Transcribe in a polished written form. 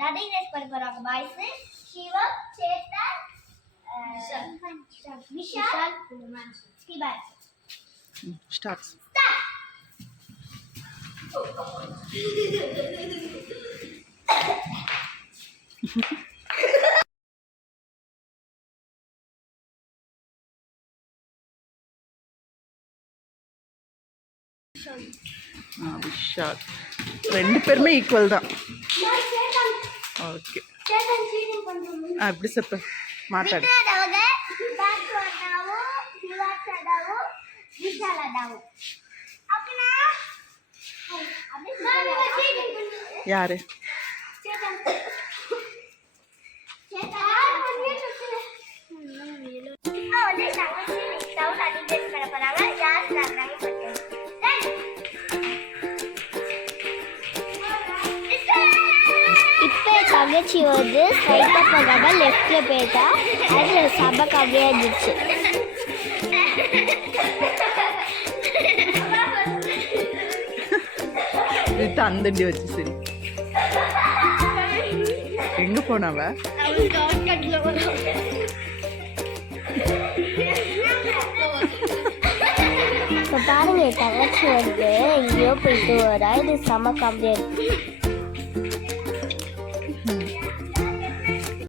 Running race பண்ண போறாங்க boys. சிவம், Chetan, Vishal, ஸ்கிபர். Start. Vishal ரெண்டு பேருமே ஈக்குவல் தான். ఓకే அப்படி చెప్పు మాట్లాడు. யாரு தங்கச்சி வந்து ஸ்ட்ரைட்டாக போகாமல் லெஃப்டில் போயிட்டா. அது சபை கம்மியாக இருந்துச்சு. தந்தண்டி வச்சு சரி எங்க போனவ இப்போ பாருங்க தங்கச்சி வந்து எங்கேயோ போயிட்டு வரா. இது செம கம்மியாக இருக்கு.